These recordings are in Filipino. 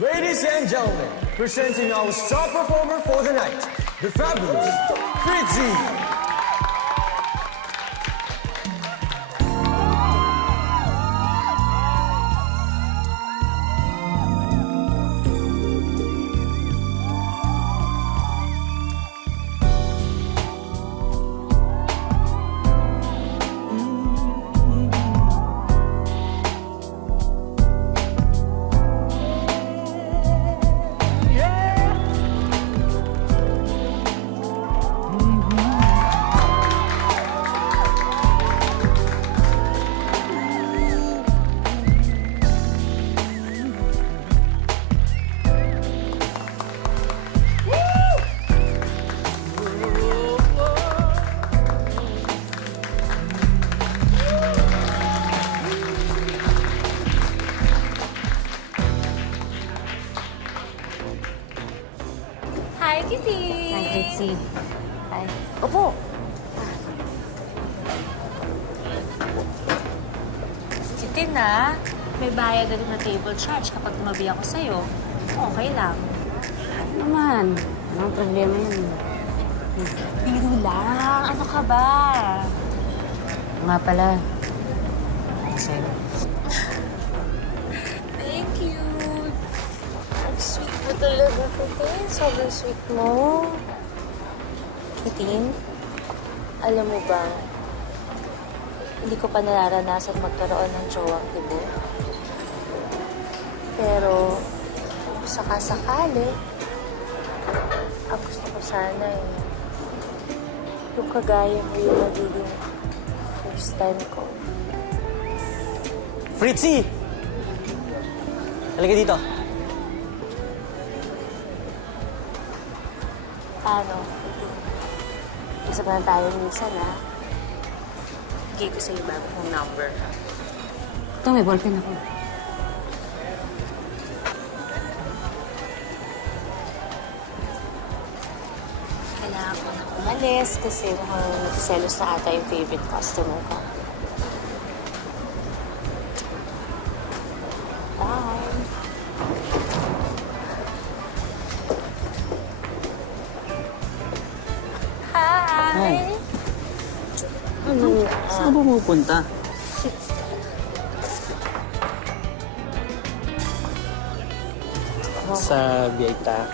Ladies and gentlemen, presenting our star performer for the night, the fabulous Fritzy. Hi, Kitty! Hi, Fritzy. Hi. Opo! Kitty na, may bayad na rin na table charge kapag tumabi ako sa'yo. Okay lang. Naman, anong problema yun? Biro lang. Ano ka ba? Nga pala, sa'yo. Thank you. Ang sweet mo talaga, Kitty. Sobrang sweet mo. Kitty, alam mo ba, hindi ko pa nararanasan magkaroon ng jowang tibo. Pero, kung sakasakali, ang gusto ko sana yung kagaya mo yung magiging first time ko. Fritzy! Halika dito. Paano? Isa ba na tayo minsan, ha? Bigay ko sa'yo bago kong number. Ito, may ballpen ako. Kailangan ko na umalis kasi mukhang nagsiselos na ata yung favorite customer ko. Bye! Hi! Ano? Saan ka ba pupunta? Sa Biayta.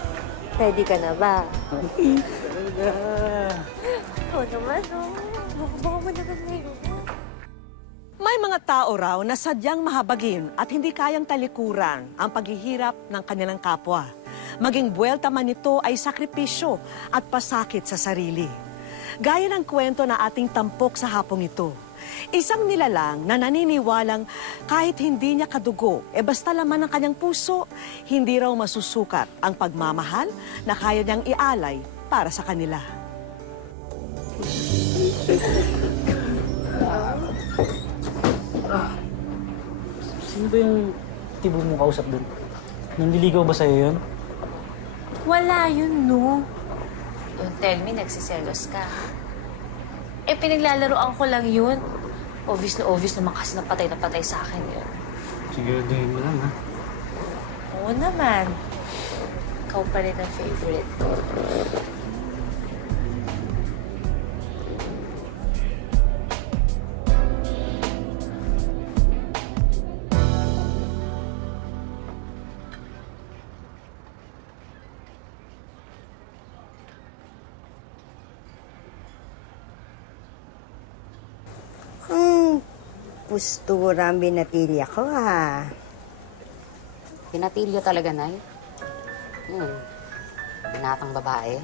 Ready ka na ba? Talaga. Oo naman, oh. Baka mo naman ngayon. May mga tao raw na sadyang mahabagin at hindi kayang talikuran ang paghihirap ng kanilang kapwa. Maging buwelta man ito ay sakripisyo at pasakit sa sarili. Gaya ng kwento na ating tampok sa hapong ito. Isang nilalang na naniniwalang kahit hindi niya kadugo, basta laman ng kanyang puso, hindi raw masusukat ang pagmamahal na kaya niyang ialay para sa kanila. Sino ba yung tibo mo kausap doon? Nandiligaw ba sa'yo yun? Wala yun, no. Don't tell me nagsiselos ka. Pinaglalaroan ko lang yun. Obvious naman kasi na patay sa akin yun. Siguraduhin mo lang, ha? Oo naman. Ikaw pa rin ang favorite ko. Postura ang binatilya ko, ha? Pinatilyo talaga, Nay. Binatang babae.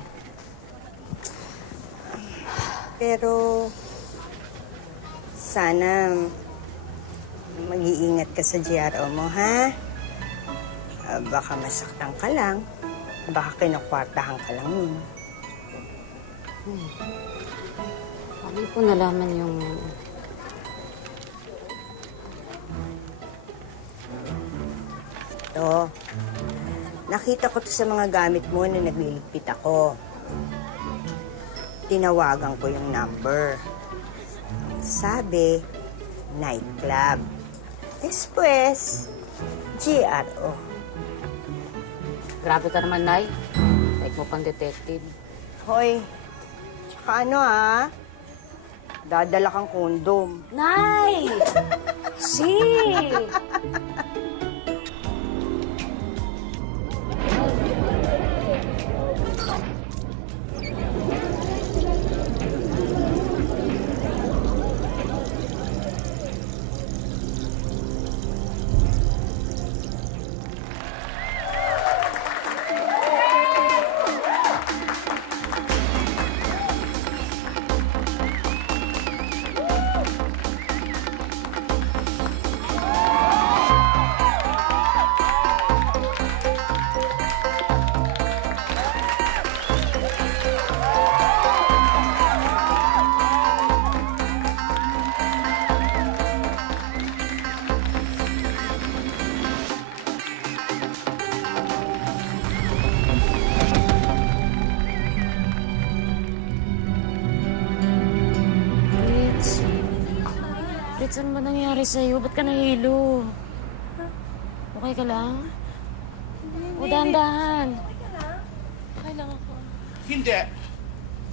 Pero, sana mag-iingat ka sa GRO mo, ha? Baka masaktan ka lang. Baka kinukwartahan ka lang yun. Paano po nalaman yung... Ito, nakita ko to sa mga gamit mo na nagliligpit ako. tinawagan ko yung number. Sabi, nightclub. Después, GRO. Grabe ka naman, Nay. Like mo pang detective. Hoy, tsaka ano dadala kang kondom. Nay! Si! Fritz. Fritz, ano ba nangyari sa'yo? Ba't ka nahilo? Okay ka lang? O, dahan-dahan. Hindi.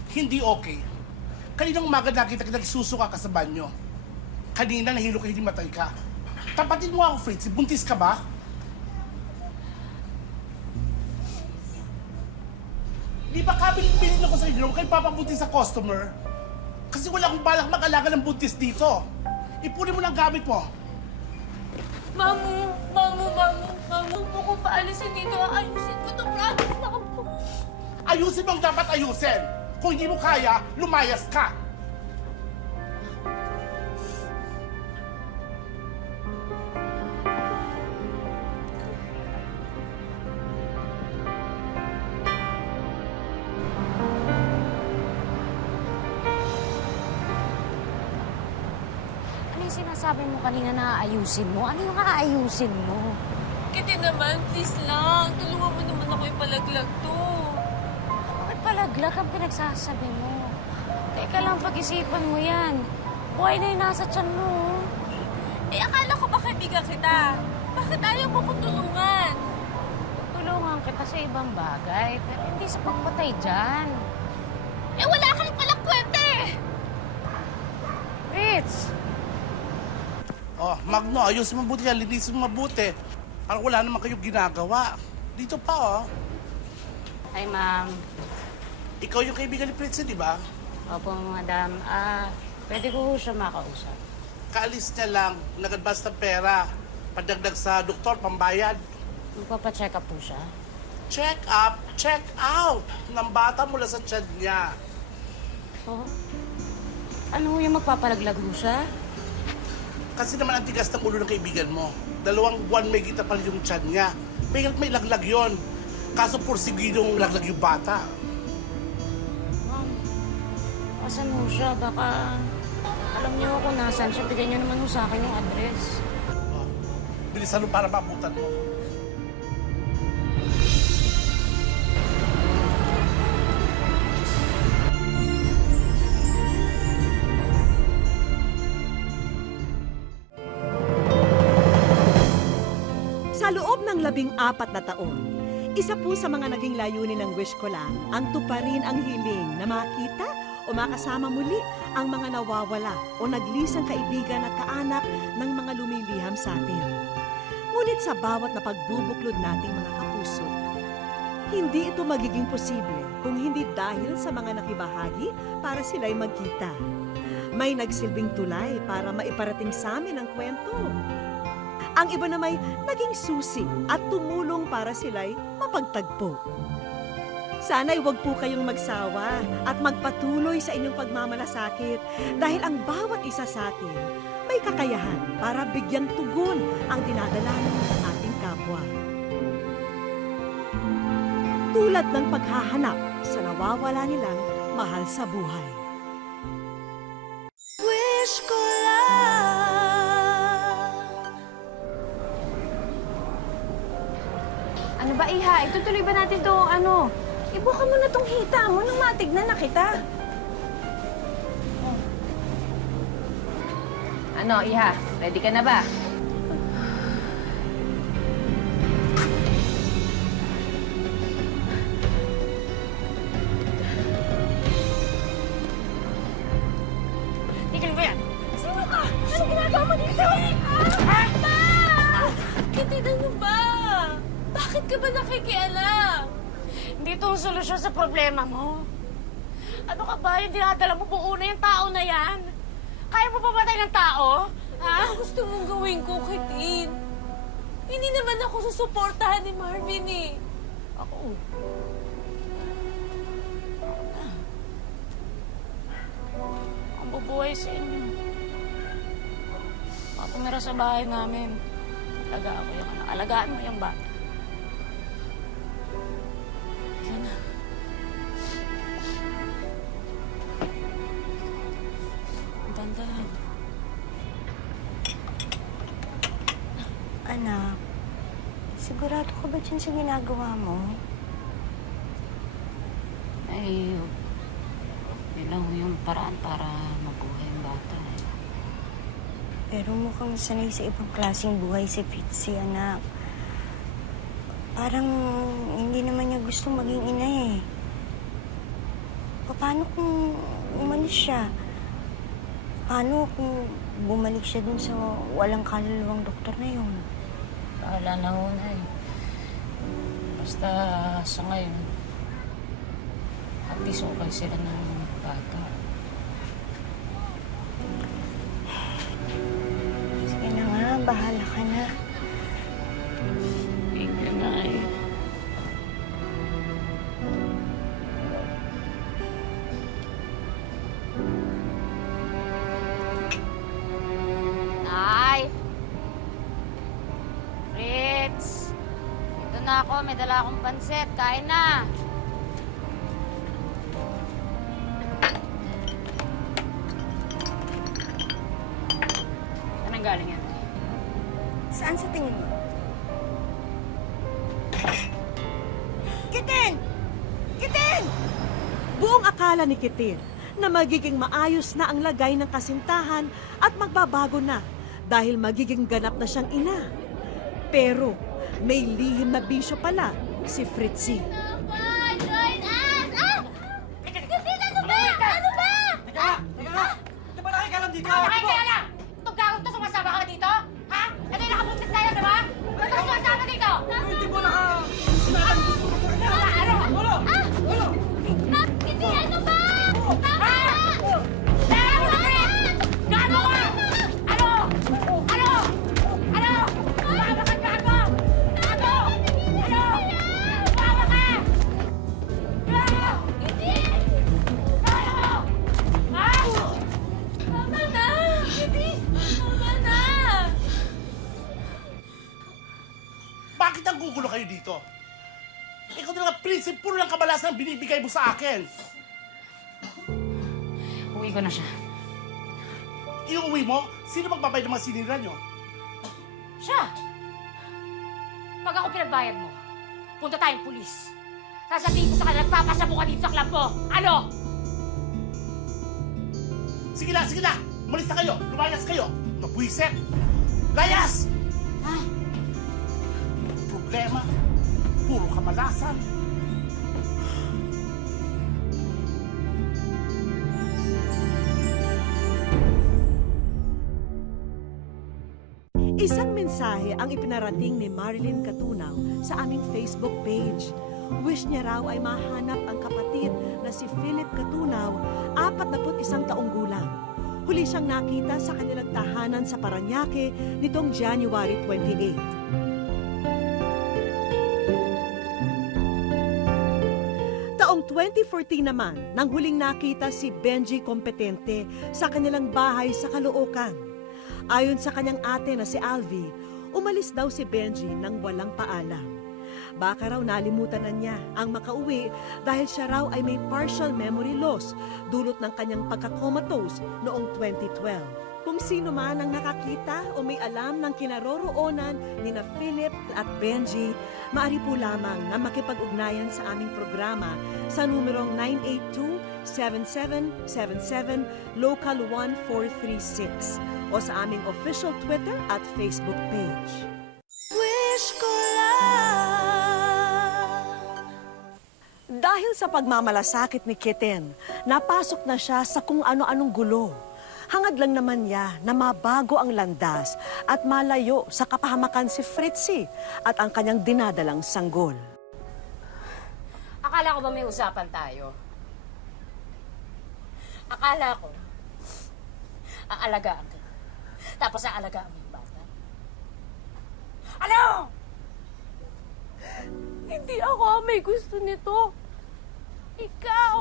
Hindi okay. Kaninang umaga nakita ka nagsusuka ka sa banyo. Kanina nahilo ka, hindi matay ka. Tapatin mo ako, Fritz. Buntis ka ba? Di ba kabiling-bilin ako sa inyo kayo papabuntis sa customer? Kasi wala akong balak mag-alaga ng buntis dito. Ipunin mo ng gamit mo. Mamu, huwag mo ko paalisin dito. Ayusin ko to, promise na ako. Ayusin mo ang dapat ayusin. Kung hindi mo kaya, lumayas ka. Ano yung sinasabi mo kanina na aayusin mo? Ano yung aayusin mo? Kiti naman, please lang. Tulungan mo naman ako ipalaglag to. Bakit palaglag ang pinagsasabi mo? Teka lang, pag-isipan mo yan. Buhay na yung nasa tiyan mo. Eh, akala ko ba kaibigan kita? Bakit ayaw mo kong tulungan? Tulungan kita sa ibang bagay, pero hindi sa pagpatay dyan. Eh, wala kang palang kwenta eh! Fritz! Oh, Magno, ayusin mo mabuti yan. Linisin mo mabuti. Parang wala naman kayong ginagawa. Dito pa, oh. Hi, ma'am. Ikaw yung kaibigan ni Prince, di ba? Opo, madam. Pwede ko siya makausap. Kaalis niya lang, nag-advance ng pera. Padagdag sa doktor, pambayad. Magpapacheck up po siya. Check up, check out ng bata mula sa tiyan niya. Oh? Ano yung magpapalaglag ho siya? Kasi naman ang tigas ng ulo ng kaibigan mo. 2 buwan may kita pala yung tiyan niya. May laglag yon. Kaso porsigidong laglag yung bata. Ma'am, asan ho siya? Baka alam niyo kung nasan siya. Bigyan niyo naman ho sa akin yung address. Oh, bilisan mo para maabutan mo. Sa loob ng 14 na taon, isa po sa mga naging layunin ng Wish Ko Lang ang tuparin ang hiling na makita o makasama muli ang mga nawawala o naglisang kaibigan at kaanak ng mga lumiliham sa atin. Ngunit sa bawat na pagbubuklod nating mga kapuso, hindi ito magiging posible kung hindi dahil sa mga nakibahagi para sila'y magkita. May nagsilbing tulay para maiparating sa amin ang kwento. Ang iba na may naging susi at tumulong para sila'y mapagtagpo. Sana'y huwag po kayong magsawa at magpatuloy sa inyong pagmamalasakit dahil ang bawat isa sa atin may kakayahan para bigyang tugon ang dinadalanan ng ating kapwa. Tulad ng paghahanap sa nawawala nilang mahal sa buhay. Wish ko lang. Ano ba, Iha? Itutuloy ba natin to, Ibuka mo na tong hita mo nang matignan na kita. Ano, Iha? Ready ka na ba? Tigil mo yan! Sino ka? Ano ginagawa mo dito? Ma! Kitid, ano ba? Bakit ka ba nakikialam? Hindi ito ang solusyon sa problema mo. Ano ka ba? Yung dinadala mo buo na yung tao na yan? Kaya mo pa patay ng tao? Ha? Ano gusto mong gawin ko, Kitin? Hindi naman ako susuportahan ni Marvin eh. Ako. Ang bubuhay sa inyo. Tumira sa bahay namin. Alagaan ko yung anak. Alagaan mo yung bata. Yan na. Dandahan. Anak, sigurado ka ba dyan sa ginagawa mo? Ay, yun lang yung paraan para mabuhay yung bata. Pero mukhang sanay sa ibang klaseng buhay si Fitzy, anak. Parang hindi naman niya gusto maging ina eh. Paano kung umalis siya? Paano kung bumalik siya dun sa walang kaluluwang doktor na yun? Bahala na ho na eh. Basta sa ngayon, at least okay sila ng bata. Sige na nga, bahala ka na. Thank you na eh. Nay! Fritz! Ito na ako, may dala akong pansit. Kain na! Anong galing yan? Saan sa tingin mo? Kitin! Kitin! Buong akala ni Kitin na magiging maayos na ang lagay ng kasintahan at magbabago na dahil magiging ganap na siyang ina. Pero may lihim na bisyo pala si Fritzy. Join us! Ah! Kitin, ano ba? Ano ba? Teka nga! Di ba nakikialam dito? Nakikialam! Itong gawin to, sumasama ka dito? Ha? Ito yung nakabuntis tayo, di ba? Ba't ako sumasama dito? Hindi mo naka... Kitin, ano ba? Ha? Tara mo, Fritz! Gago ka! Ano? Ano? Ano? Bawa ka, gago! Gago! Ano? Bawa ka! Gago! Kitin! Gago! Ha? Tama na! Kitin! Tama na! Bakit ang gugulo kayo dito? Ikaw na lang, prinsip, puro lang kabalasan ang binibigay mo sa akin. Uwi ko na siya. Iuwi mo, sino magbabayad ng mga sinira nyo? Siya! Pag ako pinagbayad mo, punta tayong pulis. Sasabihin ko sa kanila, nagpapasabo ka dito sa club mo. Ano? Sige na! Umalis na kayo! Lumayas kayo! Mabwisit! Layas! Ha? Problema, puro kamalasan. Isang mensahe ang ipinarating ni Marilyn Katunaw sa aming Facebook page. Wish niya raw ay mahanap ang kapatid na si Philip Katunaw, 41 taong gulang. Huli siyang nakita sa kanilang tahanan sa Parañaque nitong January 28. Taong 2014 naman, nang huling nakita si Benji Competente sa kanilang bahay sa Caloocan. Ayon sa kanyang ate na si Alvi, umalis daw si Benji nang walang paalam. Baka raw nalimutan na niya ang makauwi dahil siya raw ay may partial memory loss dulot ng kanyang pagka-comatose noong 2012. Kung sino man ang nakakita o may alam ng kinaroroonan ni na Philip at Benji, maaari po lamang na makipag-ugnayan sa aming programa sa numerong 0917-7777 Local 1436 o sa aming official Twitter at Facebook page. Wish ko lang. Dahil sa pagmamalasakit ni Kitten, napasok na siya sa kung ano-anong gulo. Hangad lang naman niya na mabago ang landas at malayo sa kapahamakan si Fritzy at ang kanyang dinadalang sanggol. Akala ko ba may usapan tayo? Akala ko, aalagaan ka. Tapos aalagaan mo yung bata. Ano? Hindi ako ang may gusto nito. Ikaw!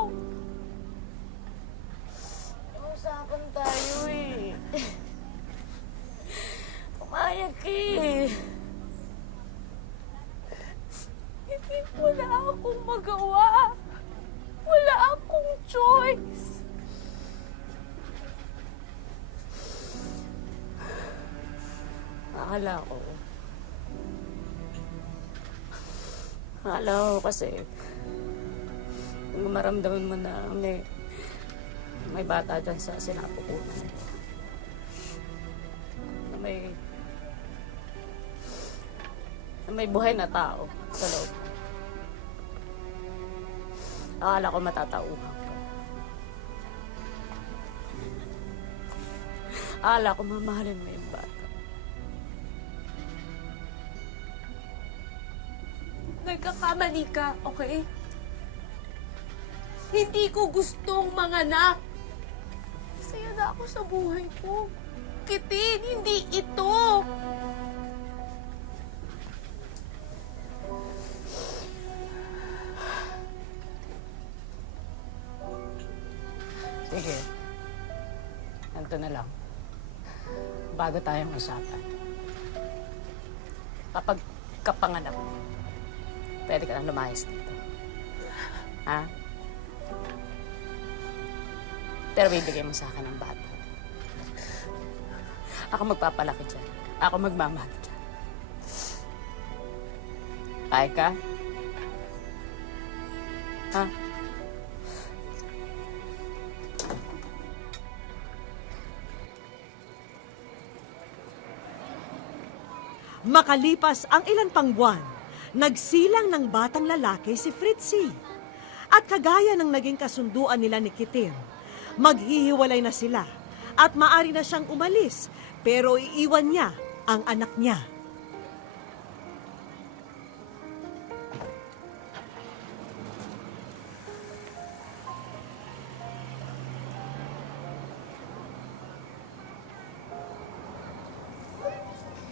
May usapan tayo eh. Pumayag ka eh. Hindi mo na akong magawa. Wala akong choice. Akala ko kasi nung maramdaman mo na may bata dyan sa sinapupunan. Na may buhay na tao sa loob. Akala ko matatauhan ka. Akala ko mamahalin mo yung bata. Nagkakamali ka, okay? Hindi ko gustong manganak. Masaya na ako sa buhay ko. Kitin, hindi ito. Sige. Ganito na lang. Bago tayong usapan. Kapag kapanganak mo, pwede ka nang lumayas dito. Ha? Pero bibigay mo sa akin ang bata. Ako magpapalaki dyan. Ako magmamahal dyan. Kaya ka? Ha? Makalipas ang ilan pang buwan, nagsilang ng batang lalaki si Fritzy. At kagaya ng naging kasunduan nila ni Kitten, maghihiwalay na sila at maari na siyang umalis, pero iiwan niya ang anak niya.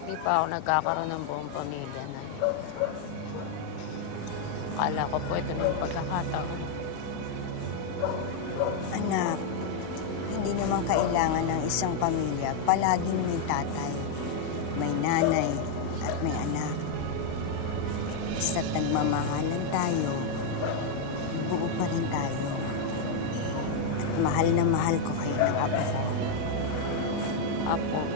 Hindi pa ako nagkakaroon ng buong pamilya na yun. Akala ko po ito ng pagkakataon. Anak, hindi naman kailangan ng isang pamilya. Palaging may tatay, may nanay, at may anak. Basta't nagmamahalan tayo, buo pa rin tayo. At mahal na mahal ko kayo ng apo ko. Apo.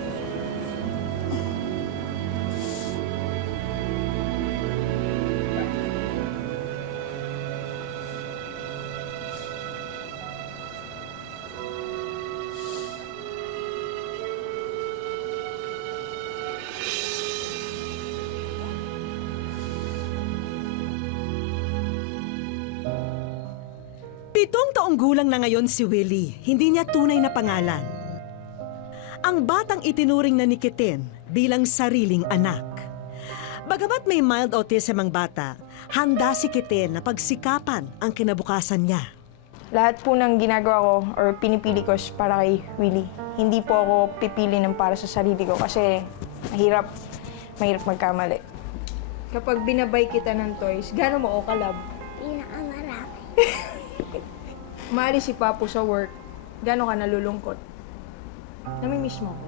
Pitong taong gulang na ngayon si Willie, hindi niya tunay na pangalan. Ang batang itinuring na ni Kitten bilang sariling anak. Bagamat may mild autism ang bata, handa si Kitten na pagsikapan ang kinabukasan niya. Lahat po ng ginagawa ko or pinipili ko is para kay Willie. Hindi po ako pipili ng para sa sarili ko kasi mahirap magkamali. Kapag binabay kita ng toys, gaano mo o kalab? Pinakamarami. Maalis si Papo sa work, gaano ka nalulungkot? Namimiss mo ko.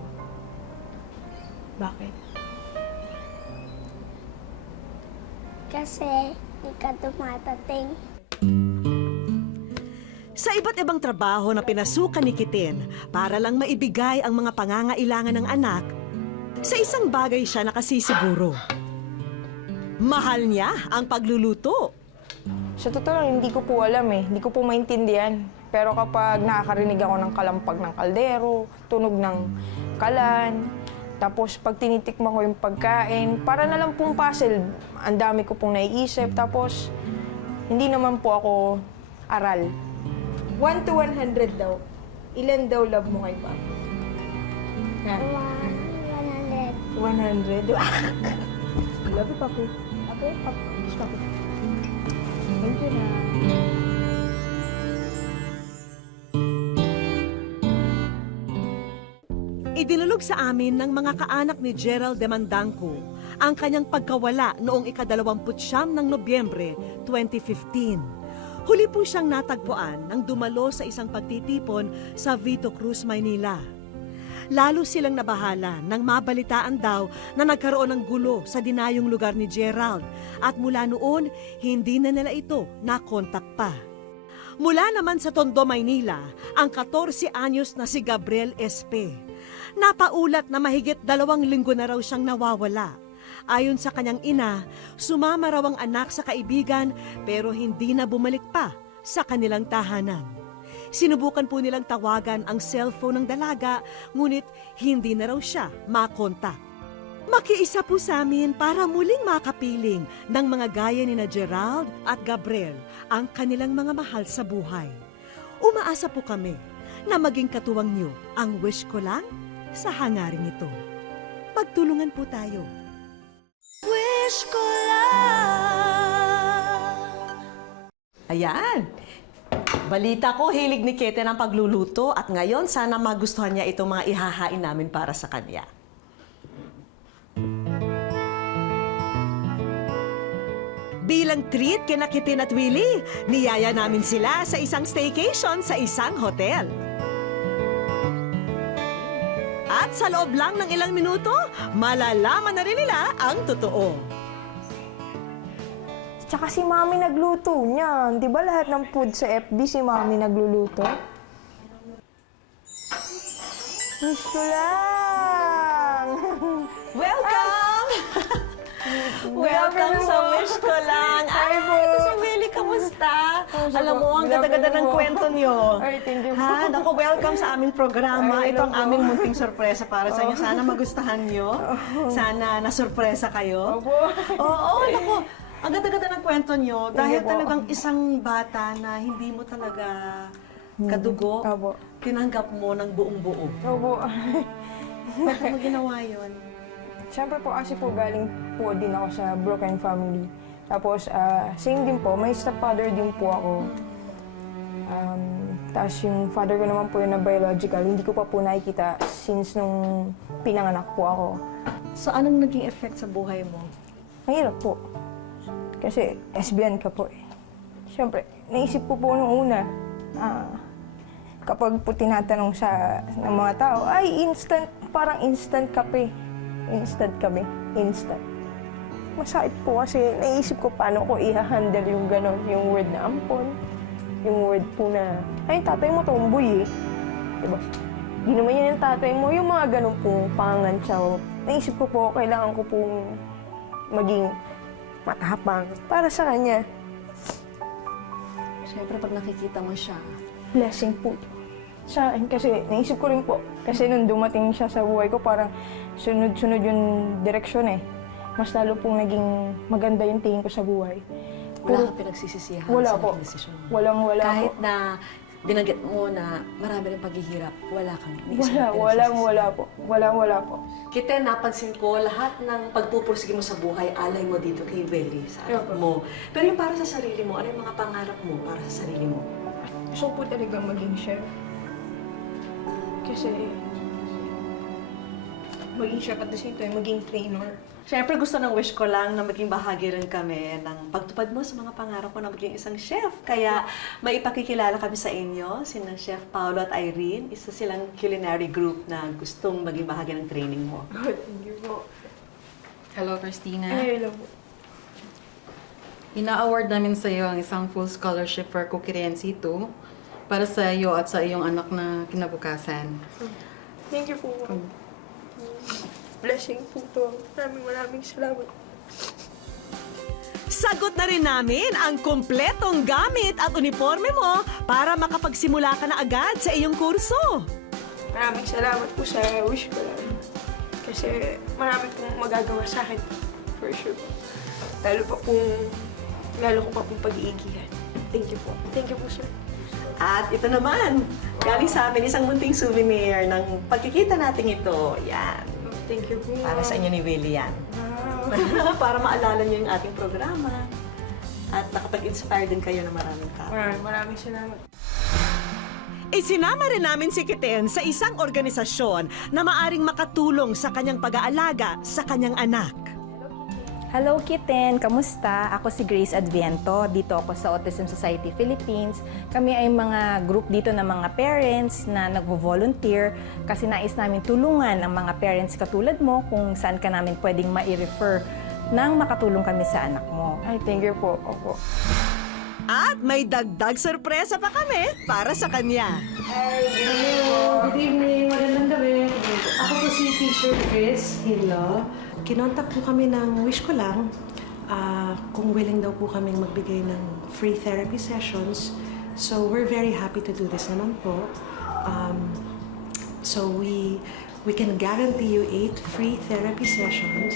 Bakit? Kasi hindi ka dumatating. Sa iba't ibang trabaho na pinasukan ni Kitten para lang maibigay ang mga pangangailangan ng anak, sa isang bagay siya nakasisiguro. Mahal niya ang pagluluto. Sa totoo lang, hindi ko po alam eh. Hindi ko po maintindihan. Pero kapag nakakarinig ako ng kalampag ng kaldero, tunog ng kalan, tapos pag tinitikman ko yung pagkain, para na lang pong puzzle, ang dami ko pong naiisip. Tapos, hindi naman po ako aral. 1 to 100 daw. Ilan daw love mo kay Papa? 100. 100? Love you, Papu. Papu, Papu. Yes, Papu. Thank you na. Idinulog sa amin ng mga kaanak ni Gerald de Mandanco ang kanyang pagkawala noong ika-29 ng Nobyembre 2015. Huli po siyang natagpuan nang dumalo sa isang pagtitipon sa Vito Cruz, Maynila. Lalo silang nabahala nang mabalitaan daw na nagkaroon ng gulo sa dinayong lugar ni Gerald at mula noon, hindi na nila ito nakontak pa. Mula naman sa Tondo, Maynila, ang 14 anyos na si Gabriel Espe. Napaulat na mahigit 2 linggo na raw siyang nawawala. Ayon sa kanyang ina, sumama raw ang anak sa kaibigan pero hindi na bumalik pa sa kanilang tahanan. Sinubukan po nilang tawagan ang cellphone ng dalaga, ngunit hindi na raw siya makontak. Makiisa po sa amin para muling makapiling ng mga gaya ni na Gerald at Gabriel ang kanilang mga mahal sa buhay. Umaasa po kami na maging katuwang niyo ang wish ko lang sa hangaring ito. Pagtulungan po tayo. Wish ko lang. Ayan. Balita ko, hilig ni Kete ng pagluluto at ngayon sana magustuhan niya itong mga ihahain namin para sa kanya. Bilang treat kina Kitin at Willie, niyaya namin sila sa isang staycation sa isang hotel. At sa loob lang ng ilang minuto, malalaman na rin nila ang totoo. Tsaka si Mami nagluto niyan. Di ba lahat ng food sa FB si Mami nagluluto? Wish ko lang! Welcome! Welcome sa Wish Ko Lang. Ay, ito si Willie, kamusta? Alam mo, ang ganda-ganda ng kwento niyo. Ay, thank you po. Ha? Naku, welcome sa aming programa. Ito ang aming munting sorpresa para sa inyo. Sana magustuhan niyo. Sana nasurpresa kayo. Oo, naku. Ang ganda-ganda ng kwento niyo. Dahil talagang isang bata na hindi mo talaga kadugo, Opo. tinanggap mo ng buong-buo. Opo. Bakit mo ginawa yun? Siyempre po kasi po galing po din ako sa broken family. Tapos same din po, may stepfather din po ako. Tapos yung father ko naman po yun na biological, hindi ko pa po nakikita since nung pinanganak po ako. So, anong naging effect sa buhay mo? Mahirap po. Kasi lesbian ka po eh. Siyempre, naisip ko po nung una, kapag po tinatanong ng mga tao, ay instant, parang instant kape. Instant kami. Instant. Masakit po kasi naisip ko paano ko i-handle yung gano'n, yung word na ampon, yung word po na, ay, tatay mo tomboy eh. Diba? Di naman yan yung tatay mo, yung mga gano'n pong pangangantsaw. Naisip ko po, kailangan ko pong maging matapang para sa kanya. Siyempre, pag nakikita mo siya, Blessing po sa akin kasi naisip ko rin po. Kasi nung dumating siya sa buhay ko, parang sunod-sunod yung direksyon eh. Mas lalo pong naging maganda yung tingin ko sa buhay. wala ka pinagsisisihan Wala sa po. desisyon mo. Walang-wala Kahit po. na binanggit mo na marami ng paghihirap, wala kang iniisip na Wala po. Wala po. Kita, napansin ko, lahat ng pagpupursige mo sa buhay, alay mo dito kay Willie, sa anak mo. Pero yung para sa sarili mo, ano yung mga pangarap mo para sa sarili mo? Gusto ko po talaga maging chef. Kasi maging chef at the same time, maging trainer. Siyempre, gusto ng wish ko lang na maging bahagi rin kami ng pagtupad mo sa mga pangarap mo na maging isang chef. Kaya maipakikilala kami sa inyo, sina Chef Paolo at Irene. Isa silang culinary group na gustong maging bahagi ng training mo. Thank you po. Hello, Christina. Ay, hello po. Ina-award namin sa iyo ang isang full scholarship for Cookery NC2 para sa iyo at sa iyong anak na kinabukasan. Thank you po. Blessing po to. Maraming salamat. Nasagot na rin namin ang kumpletong gamit at uniforme mo para makapagsimula ka na agad sa iyong kurso. Maraming salamat po sa wish ko lang. Kasi marami pong magagawa sa akin. For sure po. Lalo ko pa pong pag-iigihan. Thank you po. Thank you po, sir. At ito naman, galing sa amin isang munting souvenir ng pagkikita natin ito. Yan. Thank you po. Para sa inyo ni Willie yan. Wow. Para maalala niyo yung ating programa. At nakapag-inspire din kayo ng maraming tao. Maraming salamat. Isinama rin namin si Kiten sa isang organisasyon na maaring makatulong sa kanyang pag-aalaga sa kanyang anak. Hello Kitten! Kamusta? Ako si Grace Adviento. Dito ako sa Autism Society Philippines. Kami ay mga group dito ng mga parents na nagvo-volunteer kasi nais namin tulungan ang mga parents katulad mo kung saan ka namin pwedeng ma-refer nang makatulong kami sa anak mo. Ay, thank you po. Opo. At may dagdag sorpresa pa kami para sa kanya. Good evening, magandang gabi. Ako po si Teacher Chris Hilo. Kinontak po kami ng Wish Ko Lang kung willing daw po kaming magbigay ng free therapy sessions. So we're very happy to do this naman po. So we can guarantee you 8 free therapy sessions.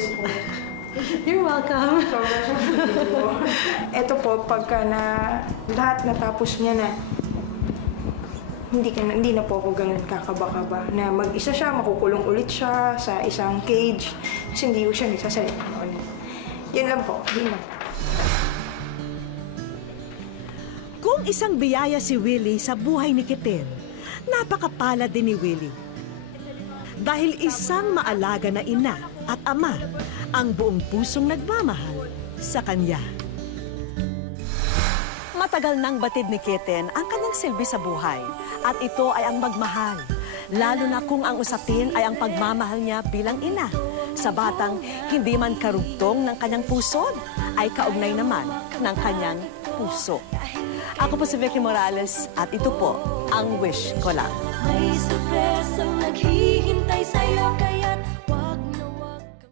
You're welcome. Ito po, pagka na lahat natapos niya na, hindi na po ako ganun kakaba-kaba. Na mag-isa siya, makukulong ulit siya sa isang cage. Kasi hindi ko siya nagsasalita na ulit. Yun lang po, yun lang. Kung isang biyaya si Willie sa buhay ni Kiten, napakapalad din ni Willie. Dahil isang maalaga na ina at ama ang buong pusong nagmamahal sa kanya. Matagal nang batid ni Kiten ang kanyang silbi sa buhay at ito ay ang magmahal, lalo na kung ang usapin ay ang pagmamahal niya bilang ina sa batang hindi man karugtong ng kanyang puso ay kaugnay naman ng kanyang puso. Ako po si Vicky Morales at ito po ang Wish Ko Lang. May sorpresang naghihintay sa'yo kaya't